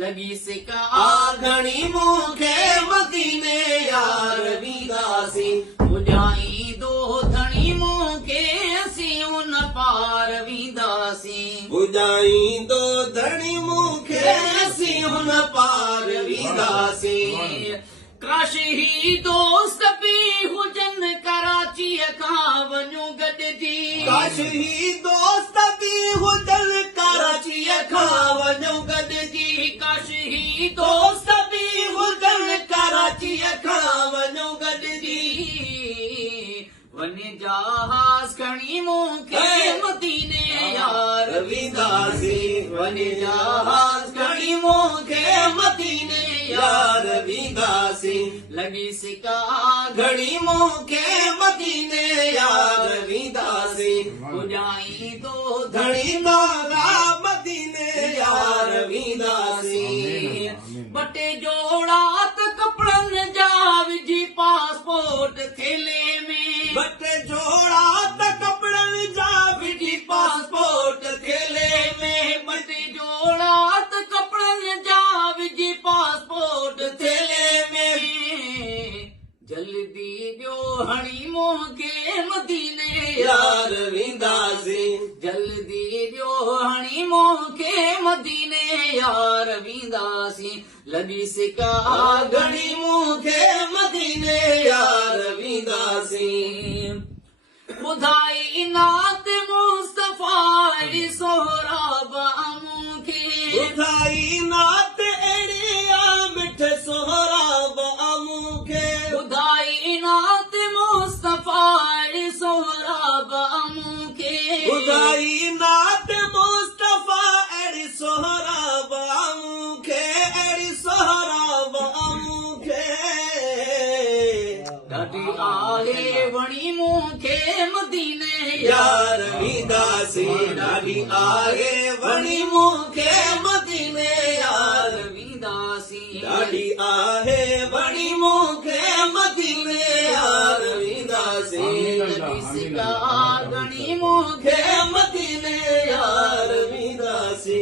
लगी सिका घणी मूंखे मदीने यार वींदासी पुॼाई दो धणी मूंखे असीं उन पार वींदासी पुॼाई दो धणी मूंखे असीं उन पार वींदासी काश ही दोस्त बि हुजनि कराचीअ खां वञूं गॾिजी काश ही दोस्त बि हुजनि कराचीअ खां वञूं गॾिजी काश ही दोस्त बि हुजनि कराचीअ खां वञूं गॾिजी वञ जहाज़ खणी मूंखे मदीने यार वींदासी वञ जहाज़ खणी मूंखे मदीने यार वींदासी लगी सिका घणी मूंखे मदीने यार वींदासी पुॼाई दो धणी नागा मदीने यार वींदासी बटे जोड़ा त कपड़नि जा विझी पासपोर्ट थेले में बटे जोड़ा त कपड़नि जा विझी पासपोर्ट थेले में बटे जोड़ा त कपड़नि जा विझी पासपोर्ट थेले में जल्दी ॾियो हणी मूंखे मदीने यार वींदासी जल्दी ॾियो हणी मूंखे मदीने यार वींदासी लॻी सिका घणी मूंखे मदीने यार वींदासी ॿुधाई नात मुस्तफ़ा सोहराब मूंखे ॿुधाई नात अहिड़ी आ मिठ सोहराब मूंखे ॿुधाई नात मुस्तफ़ा सोहराब मूंखे ॿुधाई नात मुस्तफ़ा अहिड़ी सोहराब मूंखे अहिड़ी सोहराब मूंखे ॾाढी आहे वणी मूंखे मदीने यार वींदासी ॾाढी आहे वणी मूंखे मदीने यार वींदासी ॾाढी आहे वणी मूंखे मदीने यार वींदासी लॻी सिका घणी मूंखे मदीने यार वींदासी